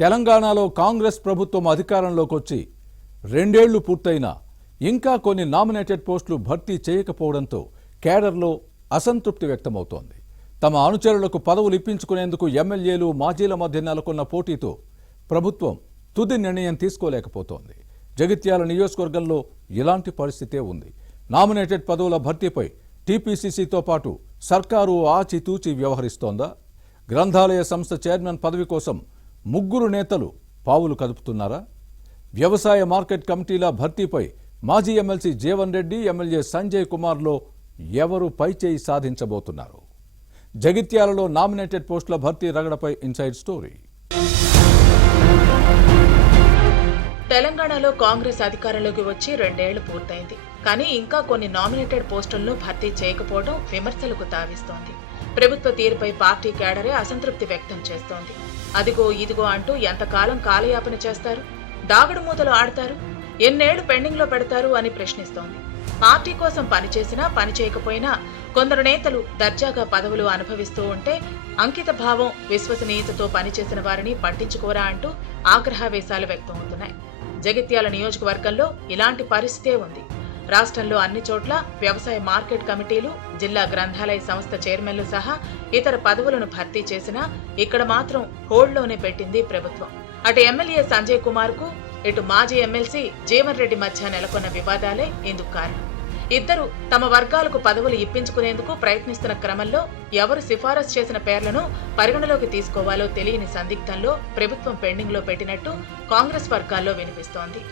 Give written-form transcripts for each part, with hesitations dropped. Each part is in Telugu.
తెలంగాణలో కాంగ్రెస్ ప్రభుత్వం అధికారంలోకి వచ్చి 2 ఏళ్లు పూర్తయినా ఇంకా కొన్ని నామినేటెడ్ పోస్టులు భర్తీ చేయకపోవడంతో కేడర్లో అసంతృప్తి వ్యక్తమవుతోంది. తమ అనుచరులకు పదవులు ఇప్పించుకునేందుకు ఎమ్మెల్యేలు మాజీల మధ్య నెలకొన్న పోటీతో ప్రభుత్వం తుది నిర్ణయం తీసుకోలేకపోతోంది. జగిత్యాల నియోజకవర్గంలో ఇలాంటి పరిస్థితే ఉంది. నామినేటెడ్ పదవుల భర్తీపై టీపీసీసీతో పాటు సర్కారు ఆచితూచి వ్యవహరిస్తోందా? గ్రంథాలయ సంస్థ చైర్మన్ పదవి కోసం 3 నేతలు పావులు కదుపుతున్నారా? వ్యవసాయ మార్కెట్ కమిటీల భర్తీపై మాజీ ఎమ్మెల్సీ జీవన్ రెడ్డి, ఎమ్మెల్యే సంజయ్ కుమార్లో ఎవరు పైచేయి సాధించబోతున్నారు? జగిత్యాలలో నామినేటెడ్ పోస్టుల భర్తీ రగడపై ఇన్సైడ్ స్టోరీ. తెలంగాణలో కాంగ్రెస్ అధికారంలోకి వచ్చి 2 ఏళ్లు పూర్తయింది. కానీ ఇంకా కొన్ని నామినేటెడ్ పోస్టులను భర్తీ చేయకపోవడం విమర్శలకు తావిస్తోంది. ప్రభుత్వ తీరుపై పార్టీ కేడరే అసంతృప్తి వ్యక్తం చేస్తోంది. అదిగో ఇదిగో అంటూ ఎంతకాలం కాలయాపన చేస్తారు? దాగుడు మూతలు ఆడతారు? ఎన్నేళ్లు పెండింగ్ లో పెడతారు అని ప్రశ్నిస్తోంది. పార్టీ కోసం పనిచేసినా పని చేయకపోయినా కొందరు నేతలు దర్జాగా పదవులు అనుభవిస్తూ ఉంటే అంకిత భావం, విశ్వసనీయతతో పనిచేసిన వారిని పట్టించుకోరా అంటూ ఆగ్రహావేశాలు వ్యక్తమవుతున్నాయి. జగిత్యాల నియోజకవర్గంలో ఇలాంటి పరిస్థితే ఉంది. రాష్ట్రంలో అన్ని చోట్ల వ్యవసాయ మార్కెట్ కమిటీలు, జిల్లా గ్రంథాలయ సంస్థ చైర్మన్లు సహా ఇతర పదవులను భర్తీ చేసినా ఇక్కడ మాత్రం హోల్డ్లోనే పెట్టింది ప్రభుత్వం. అటు ఎమ్మెల్యే సంజయ్ కుమార్ కు, ఇటు మాజీ ఎమ్మెల్సీ జీవన్ రెడ్డి మధ్య నెలకొన్న వివాదాలే ఇందుకు కారణం. ఇద్దరు తమ వర్గాలకు పదవులు ఇప్పించుకునేందుకు ప్రయత్నిస్తున్న క్రమంలో ఎవరు సిఫారసు చేసిన పేర్లను పరిగణలోకి తీసుకోవాలో తెలియని సందిగ్ధంలో ప్రభుత్వం పెండింగ్ లో పెట్టినట్టు కాంగ్రెస్ వర్గాల్లో వినిపిస్తోంది.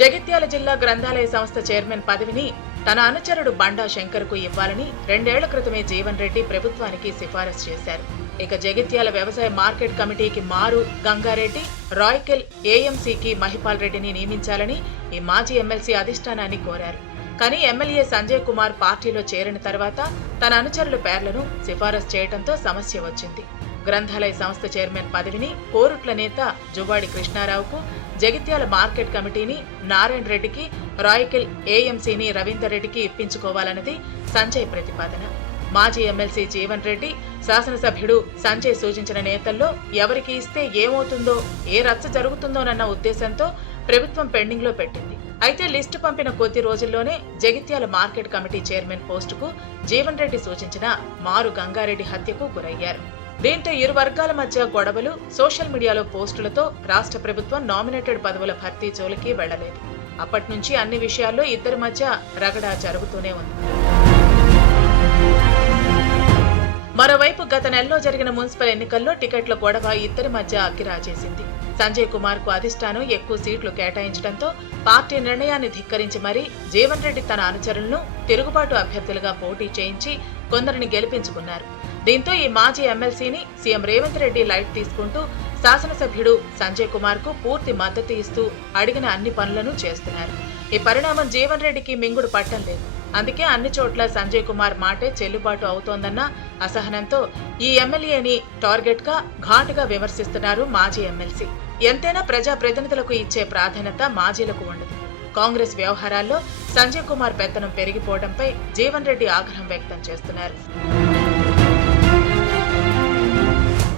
జగిత్యాల జిల్లా గ్రంథాలయ సంస్థ చైర్మన్ పదవిని తన అనుచరుడు బండా శంకర్ కు ఇవ్వాలని 2 ఏళ్ల క్రితమే జీవన్ రెడ్డి ప్రభుత్వానికి సిఫారసు చేశారు. ఇక జగిత్యాల వ్యవసాయ మార్కెట్ కమిటీకి మారు గంగారెడ్డి, రాయ్కెల్ ఏఎంసీకి మహిపాల్ రెడ్డిని నియమించాలని ఈ మాజీ ఎమ్మెల్సీ అధిష్టానాన్ని కోరారు. కానీ ఎమ్మెల్యే సంజయ్ కుమార్ పార్టీలో చేరిన తర్వాత తన అనుచరుల పేర్లను సిఫారసు చేయడంతో సమస్య వచ్చింది. గ్రంథాలయ సంస్థ చైర్మన్ పదవిని కోరుట్ల నేత జువ్వాడి కృష్ణారావుకు, జగిత్యాల మార్కెట్ కమిటీని నారాయణ రెడ్డికి, రాయ్కెల్ ఏఎంసీని రవీందర్ రెడ్డికి ఇప్పించుకోవాలన్నది సంజయ్ ప్రతిపాదన. మాజీ ఎమ్మెల్సీ జీవన్ రెడ్డి, శాసనసభ్యుడు సంజయ్ సూచించిన నేతల్లో ఎవరికి ఇస్తే ఏమవుతుందో, ఏ రచ్చ జరుగుతుందోనన్న ఉద్దేశంతో ప్రభుత్వం పెండింగ్ లో పెట్టింది. అయితే లిస్టు పంపిన కొద్ది రోజుల్లోనే జగిత్యాల మార్కెట్ కమిటీ చైర్మన్ పోస్టుకు జీవన్ రెడ్డి సూచించిన మారు గంగారెడ్డి హత్యకు గురయ్యారు. దీంతో ఇరు వర్గాల మధ్య గొడవలు, సోషల్ మీడియాలో పోస్టులతో రాష్ట్ర ప్రభుత్వం నామినేటెడ్ పదవుల భర్తీ జోలికి వెళ్లలేదు. అప్పటి నుంచి అన్ని విషయాల్లో ఇద్దరి మధ్య రగడ జరుగుతూనే ఉంది. మరోవైపు గత నెలలో జరిగిన మున్సిపల్ ఎన్నికల్లో టికెట్ల గొడవ ఇద్దరి మధ్య అగ్గిరాజేసింది. సంజయ్ కుమార్ కు అధిష్టానం ఎక్కువ సీట్లు కేటాయించడంతో పార్టీ నిర్ణయాన్ని ధిక్కరించి మరీ జీవన్ రెడ్డి తన అనుచరులను తిరుగుబాటు అభ్యర్థులుగా పోటీ చేయించి కొందరిని గెలిపించుకున్నారు. దీంతో ఈ మాజీ ఎమ్మెల్సీని సీఎం రేవంత్ రెడ్డి లైట్ తీసుకుంటూ శాసనసభ్యుడు సంజయ్ కుమార్ కు పూర్తి మద్దతు ఇస్తూ అడిగిన అన్ని పనులను చేస్తున్నారు. ఈ పరిణామం జీవన్ రెడ్డికి మింగుడు పట్టం లేదు. అందుకే అన్ని చోట్ల సంజయ్ కుమార్ మాటే చెల్లుబాటు అవుతోందన్న అసహనంతో ఈ ఎమ్మెల్యేని టార్గెట్ గా ఘాటుగా విమర్శిస్తున్నారు మాజీ ఎమ్మెల్సీ. ఎంతైనా ప్రజాప్రతినిధులకు ఇచ్చే ప్రాధాన్యత మాజీలకు ఉండదు. కాంగ్రెస్ వ్యవహారాల్లో సంజయ్ కుమార్ పెత్తనం పెరిగిపోవడంపై జీవన్ రెడ్డి ఆగ్రహం వ్యక్తం చేస్తున్నారు.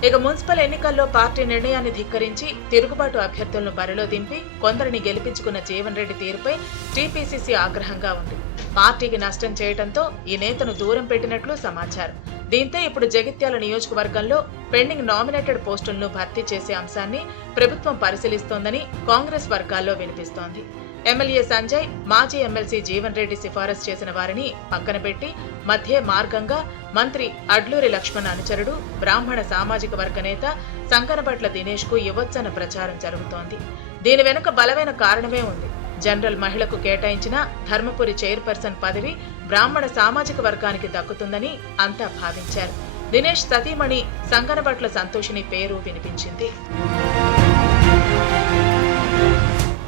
ఇక మున్సిపల్ ఎన్నికల్లో పార్టీ నిర్ణయాన్ని ధిక్కరించి తిరుగుబాటు అభ్యర్థులను బరిలో దింపి కొందరిని గెలిపించుకున్న జీవన్ రెడ్డి తీరుపై టీపీసీసీ ఆగ్రహంగా ఉంది. పార్టీకి నష్టం చేయడంతో ఈ నేతను దూరం పెట్టినట్లు సమాచారం. దీంతో ఇప్పుడు జగిత్యాల నియోజకవర్గంలో పెండింగ్ నామినేటెడ్ పోస్టులను భర్తీ చేసే అంశాన్ని ప్రభుత్వం పరిశీలిస్తోందని కాంగ్రెస్ వర్గాల్లో వినిపిస్తోంది. ఎమ్మెల్యే సంజయ్, మాజీ ఎమ్మెల్సీ జీవన్ రెడ్డి సిఫారసు చేసిన వారిని పక్కన పెట్టి మధ్య మార్గంగా మంత్రి అడ్లూరి లక్ష్మణ్ అనుచరుడు, బ్రాహ్మణ సామాజిక వర్గ నేత సంకనబట్ల దినేష్ కు ఇవ్వొచ్చన్న ప్రచారం జరుగుతోంది. దీని వెనుక బలమైన కారణమే ఉంది. జనరల్ మహిళకు కేటాయించిన ధర్మపురి చైర్పర్సన్ పదవి బ్రాహ్మణ సామాజిక వర్గానికి దక్కుతుందని అంతా భావించారు. దినేష్ సతీమణి సంకనబట్ల సంతోషిని పేరు వినిపించింది.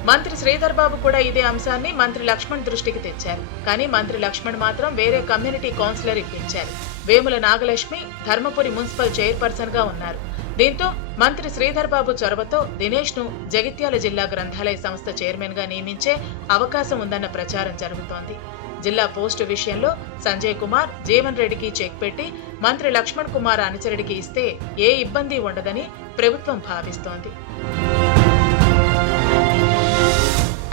మంత్రి శ్రీధర్ బాబు కూడా ఇదే అంశాన్ని మంత్రి లక్ష్మణ్ దృష్టికి తెచ్చారు. కానీ మంత్రి లక్ష్మణ్ మాత్రం వేరే కమ్యూనిటీ కౌన్సిలర్ ఇప్పించారు. వేముల నాగలక్ష్మి ధర్మపురి మున్సిపల్ చైర్పర్సన్ గా ఉన్నారు. దీంతో మంత్రి శ్రీధర్ బాబు చొరవతో దినేష్ ను జగిత్యాల జిల్లా గ్రంథాలయ సంస్థ చైర్మన్ గా నియమించే అవకాశం ఉందన్న ప్రచారం జరుగుతోంది. జిల్లా పోస్టు విషయంలో సంజయ్ కుమార్, జీవన్ రెడ్డికి చెక్ పెట్టి మంత్రి లక్ష్మణ్ కుమార్ అనుచరుడికి ఇస్తే ఏ ఇబ్బంది ఉండదని ప్రభుత్వం భావిస్తోంది.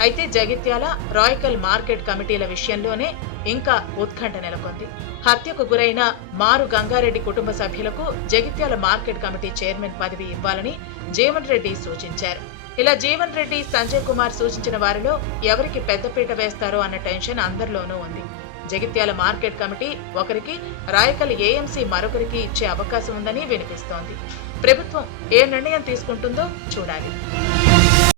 అయితే జగిత్యాల, రాయకల్ మార్కెట్ కమిటీల విషయంలోనే ఇంకా ఉత్కంఠ నెలకొంది. హత్యకు గురైన మారు గంగారెడ్డి కుటుంబ సభ్యులకు జగిత్యాల మార్కెట్ కమిటీ చైర్మన్ పదవి ఇవ్వాలని జీవన్ రెడ్డి సూచించారు. ఇలా జీవన్ రెడ్డి, సంజయ్ కుమార్ సూచించిన వారిలో ఎవరికి పెద్దపీట వేస్తారో అన్న టెన్షన్ అందరిలోనూ ఉంది. జగిత్యాల మార్కెట్ కమిటీ ఒకరికి, రాయకల్ ఏఎంసీ మరొకరికి ఇచ్చే అవకాశం ఉందని వినిపిస్తోంది. ప్రభుత్వం ఏ నిర్ణయం తీసుకుంటుందో చూడాలి.